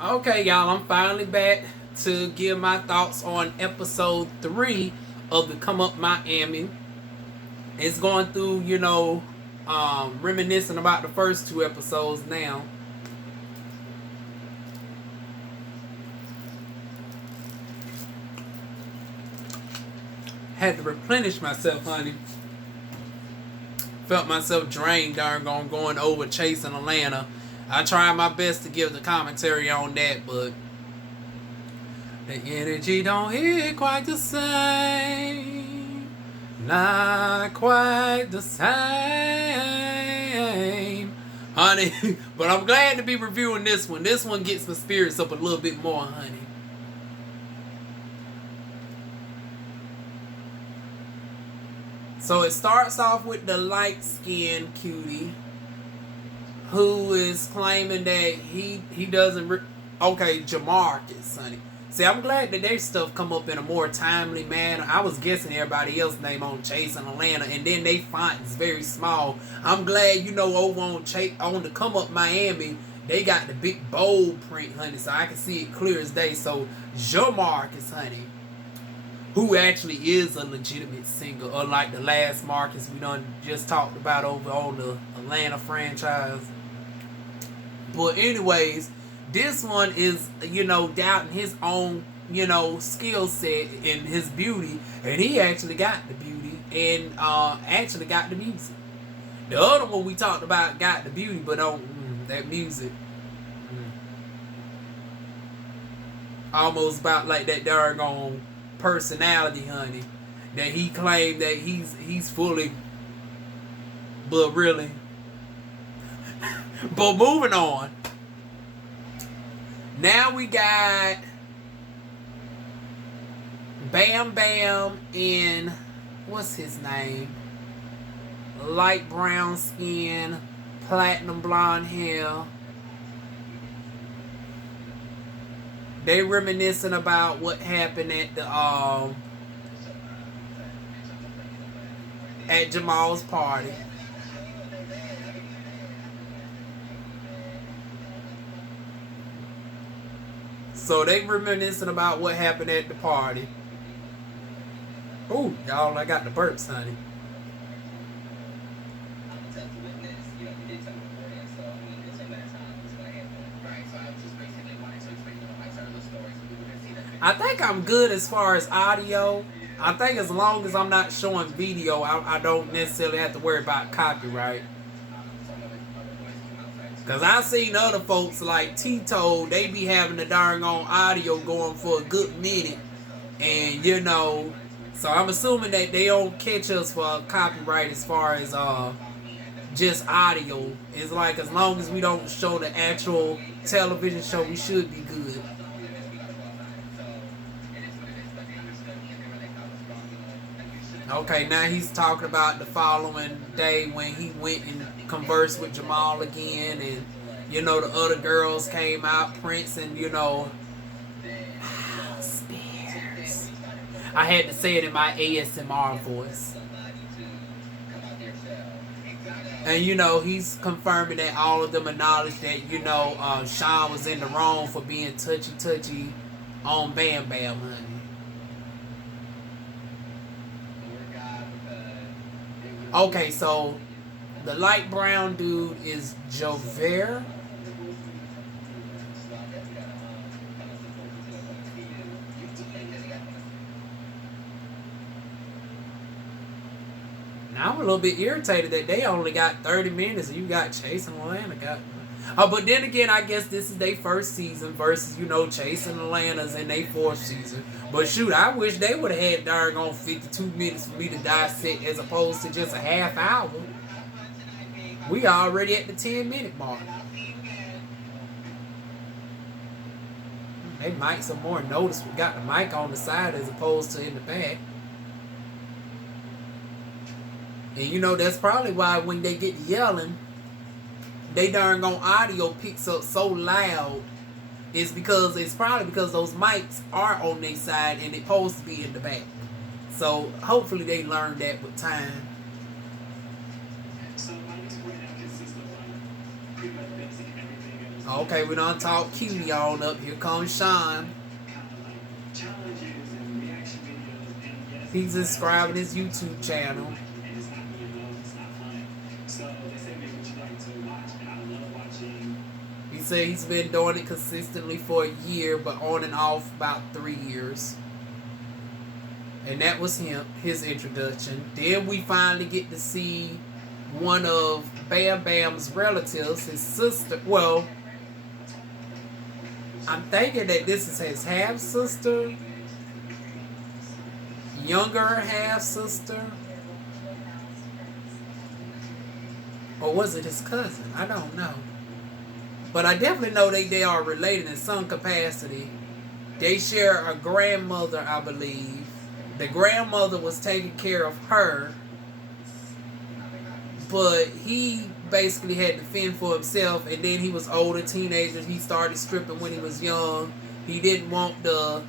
Okay, y'all, I'm finally back to give my thoughts on episode 3 of the Come Up Miami. It's going through, reminiscing about the first two episodes now. Had to replenish myself, honey. Felt myself drained darn on going over chasing Atlanta. I tried my best to give the commentary on that, but the energy don't hit quite the same. Not quite the same. Honey, but I'm glad to be reviewing this one. This one gets my spirits up a little bit more, honey. So it starts off with the light-skinned cutie who is claiming that he doesn't... Okay, Jamarcus, honey. See, I'm glad that their stuff come up in a more timely manner. I was guessing everybody else's name on Chasing Atlanta, and then they font is very small. I'm glad, over on the Come Up Miami, they got the big bold print, honey, so I can see it clear as day. So, Jamarcus, honey, who actually is a legitimate singer, unlike the last Marcus we done just talked about over on the Atlanta franchise. But anyways, this one is, doubting his own, skill set and his beauty. And he actually got the beauty and actually got the music. The other one we talked about got the beauty, but that music. Almost about like that doggone personality, honey. That he claimed that he's fully, but really. But moving on. Now we got Bam Bam in, what's his name? Light brown skin, platinum blonde hair. They reminiscing about what happened at the at Jamal's party. So they reminiscing about what happened at the party. Ooh, y'all, I got the burps, honey. I think I'm good as far as audio. I think as long as I'm not showing video, I don't necessarily have to worry about copyright. Because I've seen other folks like Tito, they be having the darn on audio going for a good minute. And, so I'm assuming that they don't catch us for copyright as far as just audio. It's like as long as we don't show the actual television show, we should be good. Okay, now he's talking about the following day when he went and conversed with Jamal again, and the other girls came out, Prince and Spears. I had to say it in my ASMR voice. And he's confirming that all of them acknowledged that Sean was in the wrong for being touchy on Bam Bam, honey. Okay, so the light brown dude is Jover. Now I'm a little bit irritated that they only got 30 minutes and you got Chasing Atlanta. But then again, I guess this is their first season versus, Chasing Atlanta's in their fourth season. But shoot, I wish they would have had darn on 52 minutes for me to dissect as opposed to just a half hour. We already at the 10-minute mark. They might some more notice we got the mic on the side as opposed to in the back. And that's probably why when they get yelling, they darn on audio picks up so loud. It's probably because those mics are on their side and they're supposed to be in the back. So hopefully they learn that with time. Okay, we done talk cutie on up. Here comes Sean. He's subscribing his YouTube channel. He said he's been doing it consistently for a year, but on and off about 3 years. And that was his introduction. Then we finally get to see one of Bam Bam's relatives, his sister. Well, I'm thinking that this is his half-sister, younger half-sister. Or was it his cousin? I don't know. But I definitely know they are related in some capacity. They share a grandmother, I believe. The grandmother was taking care of her, but he basically had to fend for himself, and then he was older, teenager. He started stripping when he was young. He didn't want the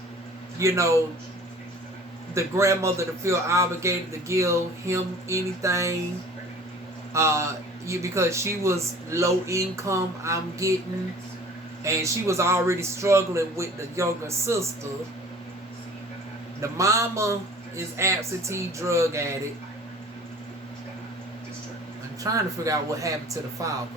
grandmother to feel obligated to give him anything. Because she was low income, I'm getting, and she was already struggling with the younger sister. The mama is absentee drug addict. I'm trying to figure out what happened to the father.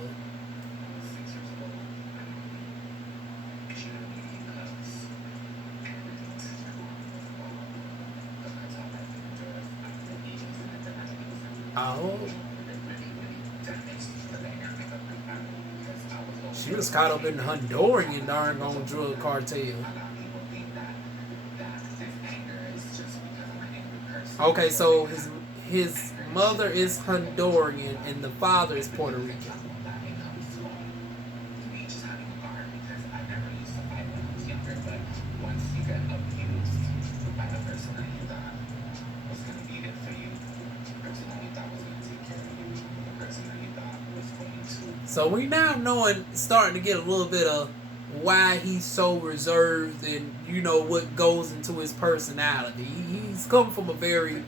Oh. She was caught up in the Honduran darn on drug cartel. Okay, so his mother is Honduran and the father is Puerto Rican. So we now starting to get a little bit of why he's so reserved and what goes into his personality. He's come from a very,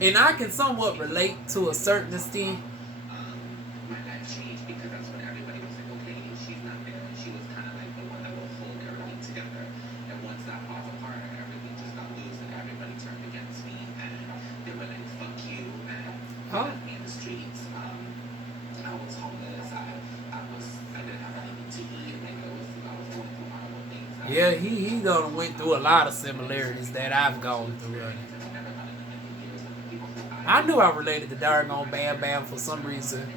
and I can somewhat relate to a certain extent. Huh? Yeah, he done went through a lot of similarities that I've gone through. I knew I related to Dargon Bam Bam for some reason.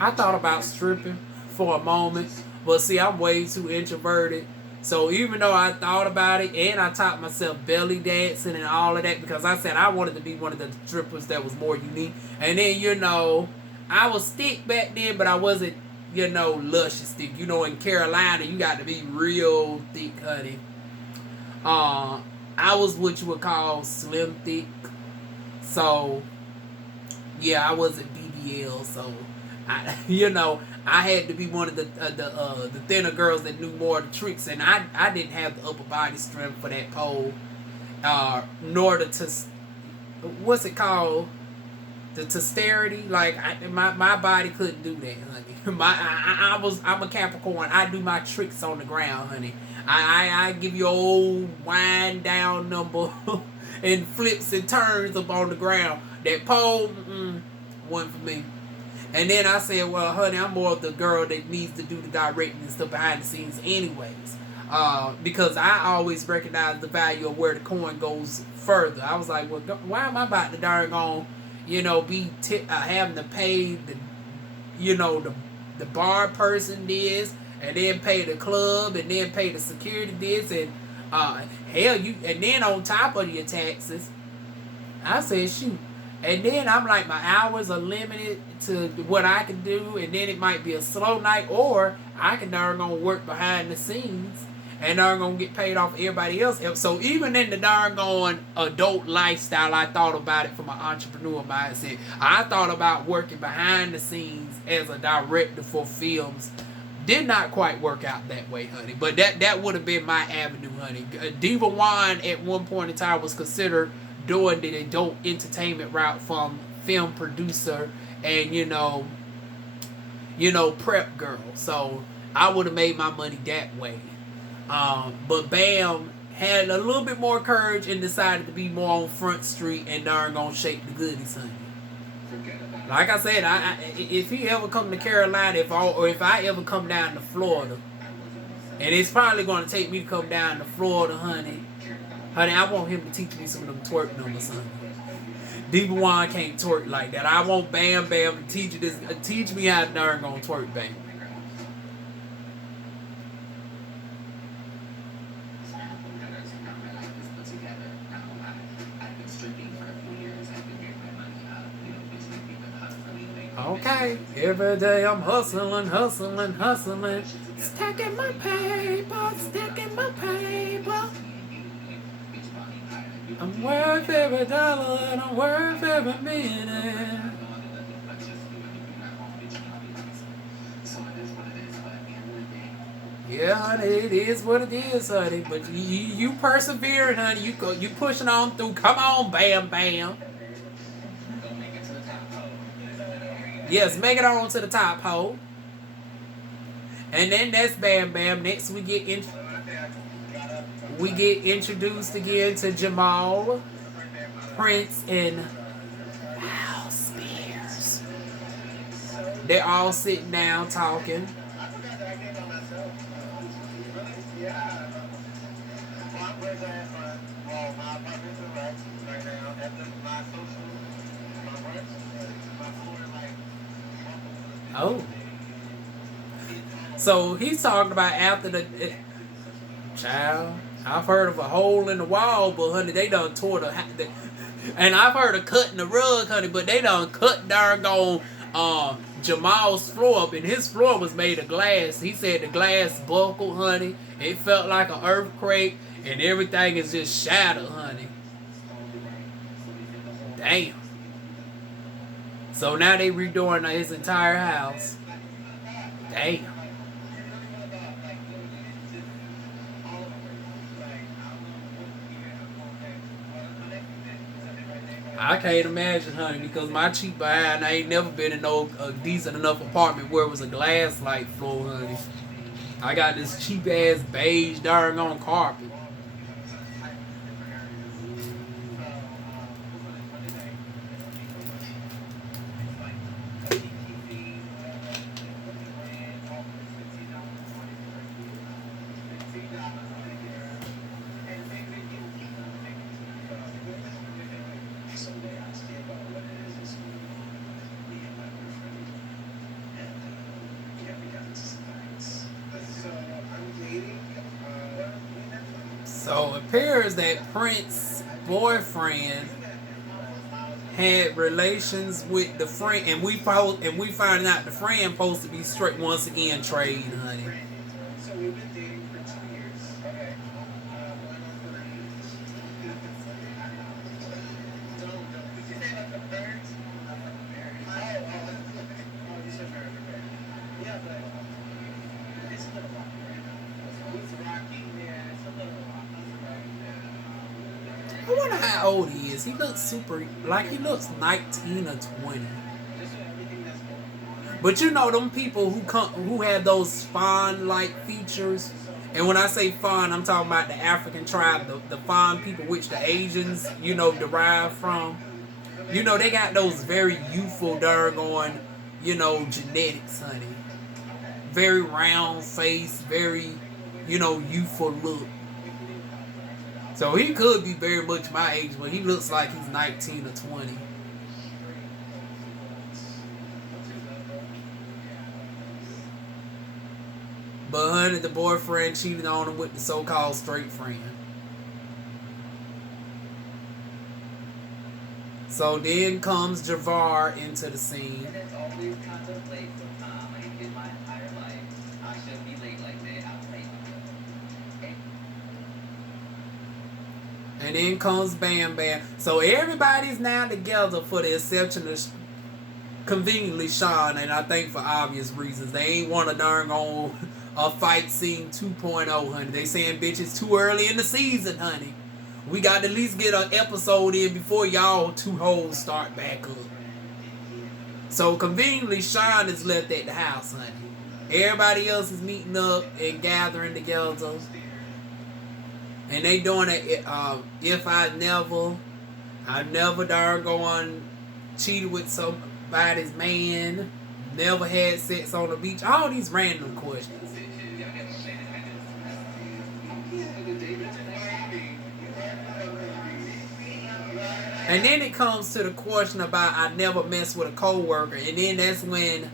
I thought about stripping for a moment, but see, I'm way too introverted. So even though I thought about it and I taught myself belly dancing and all of that, because I said I wanted to be one of the strippers that was more unique. And then, I was thick back then, but I wasn't, luscious thick. In Carolina, you got to be real thick, honey. I was what you would call slim thick. So, yeah, I wasn't BBL, so I had to be one of the thinner girls that knew more of the tricks, and I didn't have the upper body strength for that pole, nor what's it called, the testosterone. Like my body couldn't do that, honey. I'm a Capricorn. I do my tricks on the ground, honey. I give you old wind down number and flips and turns up on the ground. That pole, wasn't for me. And then I said, well, honey, I'm more of the girl that needs to do the directing and stuff behind the scenes anyways. Because I always recognize the value of where the coin goes further. I was like, well, why am I about to darn on, be having to pay the bar person this, and then pay the club, and then pay the security this, and and then on top of your taxes. I said, shoot. And then I'm like, my hours are limited to what I can do, and then it might be a slow night, or I can darn gonna work behind the scenes and darn gonna get paid off everybody else. So even in the darn going adult lifestyle, I thought about it from an entrepreneur mindset. I thought about working behind the scenes as a director for films. Did not quite work out that way, honey. But that would have been my avenue, honey. DivaWuan at one point in time was considered doing the adult entertainment route from film producer and prep girl. So I would have made my money that way. But Bam had a little bit more courage and decided to be more on Front Street and darn gonna shake the goodies, honey. Like I said, if he ever come to Carolina, if I ever come down to Florida, and it's probably going to take me to come down to Florida, honey, I want him to teach me some of them twerk numbers, honey. DivaWuan can't twerk like that. I want Bam Bam to teach me how to darn gonna twerk, baby. Okay, every day I'm hustling, stacking my paper. I'm worth every dollar and I'm worth every minute. Yeah, honey, it is what it is, honey. But you persevering, honey. You pushing on through. Come on, Bam Bam. Yes, make it on to the top, ho. And then that's Bam Bam. Next we get introduced again to Jamal, Prince, and Spears. They're all sitting down talking. Oh. So he's talking about after the child. I've heard of a hole in the wall, but honey, they done tore the and I've heard of cutting the rug, honey, but they done cut darn Jamal's floor up, and his floor was made of glass. He said the glass buckled, honey. It felt like an earthquake, and everything is just shattered, honey. Damn. So now they redoing his entire house. Damn. I can't imagine, honey, because my cheap behind, I ain't never been in no decent enough apartment where it was a glass like floor, honey. I got this cheap ass beige darn on carpet. So it appears that Prince's boyfriend had relations with the friend, and we find out the friend supposed to be straight once again trade, honey. So we've been dating for 2 years. Okay. I wonder how old he is. He looks he looks 19 or 20. But you know them people who have those fawn-like features. And when I say fawn, I'm talking about the African tribe, the fawn people which the Asians, derive from. They got those very youthful, doggone, genetics, honey. Very round face, very, youthful look. So he could be very much my age, but he looks like he's 19 or 20. But honey, the boyfriend cheated on him with the so-called straight friend. So then comes Javar into the scene. And then comes Bam Bam. So everybody's now together for the exception of conveniently Sean, and I think for obvious reasons. They ain't want to darn on a fight scene 2.0, honey. They saying bitch it's too early in the season, honey. We got to at least get an episode in before y'all two hoes start back up. So conveniently, Sean is left at the house, honey. Everybody else is meeting up and gathering together. And they doing it. If I never darn going cheated with somebody's man, never had sex on the beach. All these random questions. And then it comes to the question about I never messed with a coworker, and then that's when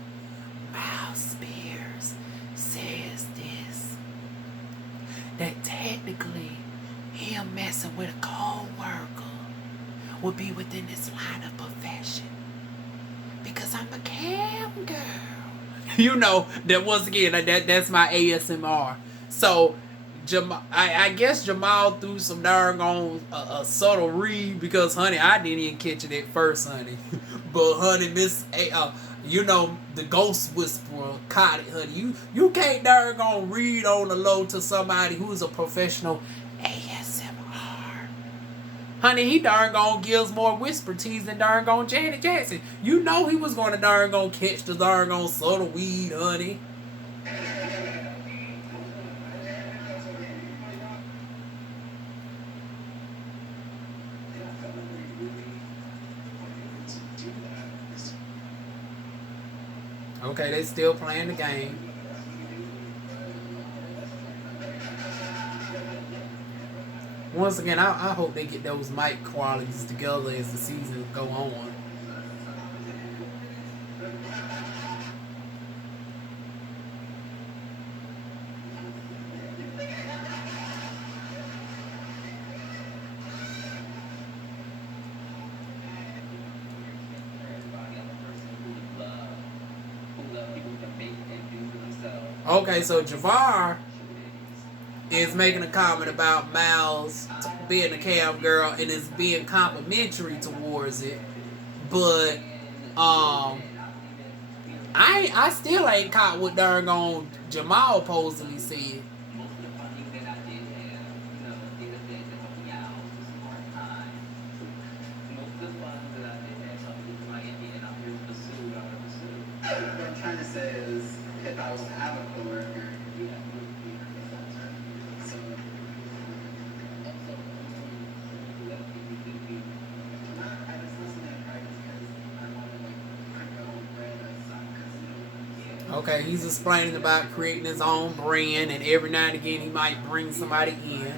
Miles Spears says this, that technically him messing with a coworker would be within this line of profession because I'm a cam girl. You know that once again that's my ASMR. So I guess Jamal threw some darn on a subtle read because, honey, I didn't even catch it at first, honey. But, honey, the ghost whisperer caught it, honey. You can't darn on read on the low to somebody who's a professional ASMR. Honey, he darn gone gives more whisper teas than darn gone Janet Jackson. You know he was going to darn gone catch the darn gone subtle weed, honey. Okay, they still playing the game. Once again, I hope they get those mic qualities together as the seasons go on. Okay, so Javar is making a comment about Miles being a cam girl and is being complimentary towards it, but I still ain't caught what darn on Jamal supposedly said. What I'm trying to say is, if I was to have a coworker, you would be her filter. So, I just listen to practice because I want to create my own brand of soccer. Okay, he's explaining about creating his own brand, and every now and again he might bring somebody in.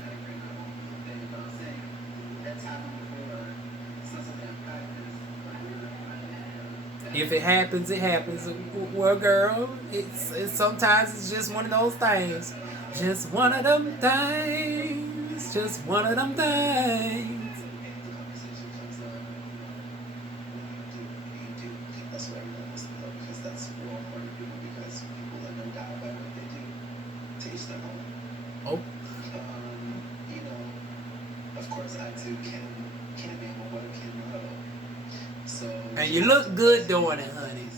If it happens, it happens. Well, girl, it's sometimes it's just one of those things. Just one of them things. Just one of them things. Oh. Of course, I too can be a webcam model. So, and you look good doing it, honey.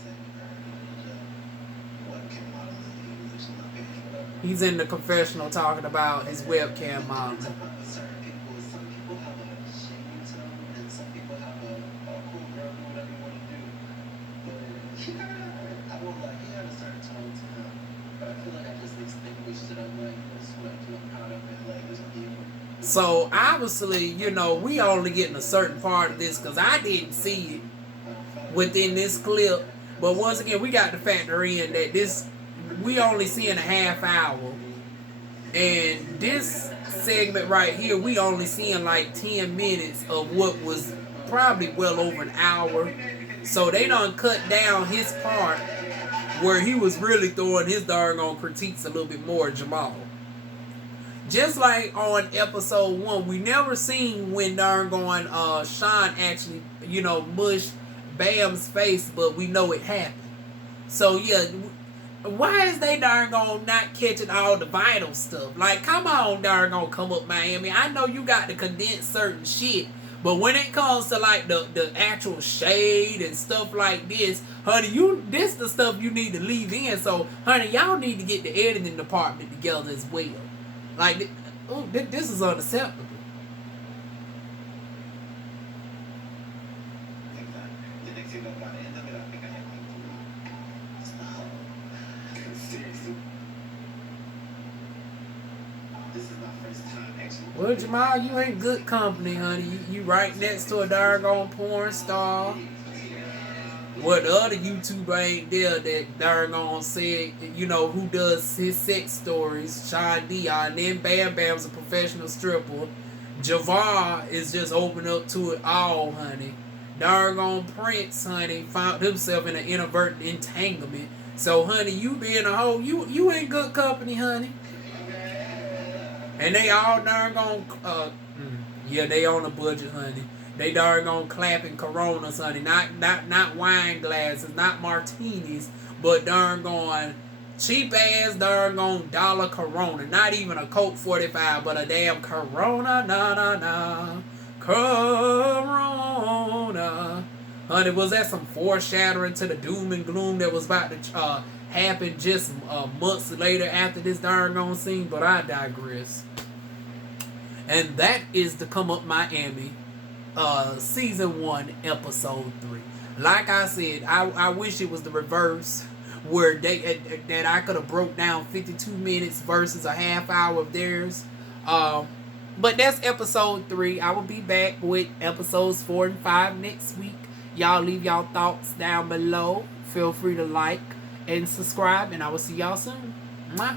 He's in the confessional talking about his webcam model. Some people have a shame to them, and some people have a cool girl, do whatever you want to do. But I won't lie, he had a certain tone to him. But I feel like I just extinguished it. I'm like, this is what I do, I'm proud of it. Like, there's nothing. So obviously, we only getting a certain part of this because I didn't see it within this clip. But once again, we got to factor in that we only seeing a half hour, and this segment right here we only seeing like 10 minutes of what was probably well over an hour. So they done cut down his part where he was really throwing his darn on critiques a little bit more, Jamal. Just like on episode 1, we never seen when darn going Sean actually, mushed Bam's face, but we know it happened. So yeah, why is they darn gone not catching all the vital stuff? Like, come on, darn gone come up Miami. I know you got to condense certain shit, but when it comes to like the actual shade and stuff like this, honey, this the stuff you need to leave in. So, honey, y'all need to get the editing department together as well. Like, this is unacceptable. Well, Jamal, you ain't good company, honey. You right next to a doggone porn star. What the other YouTuber ain't there that doggone said, you know, who does his sex stories, Sean Dion. Then Bam Bam's a professional stripper. Javar is just open up to it all, honey. Doggone Prince, honey, found himself in an inadvertent entanglement. So, honey, you being a hoe, you ain't good company, honey. And they all darn gon' yeah, they on a budget, honey. They darn gon' clapping Coronas, honey. Not wine glasses, not martinis, but darn gon' cheap ass darn gon' dollar Corona. Not even a Coke 45, but a damn Corona, na Corona. Honey, was that some foreshadowing to the doom and gloom that was about to happen just months later after this darn gon' scene? But I digress. And that is the Come Up Miami season 1 episode 3. Like I said, I wish it was the reverse, where that I could have broke down 52 minutes versus a half hour of theirs. But that's episode 3. I will be back with episodes 4 and 5 next week. Y'all leave y'all thoughts down below. Feel free to like and subscribe, and I will see y'all soon. Mwah.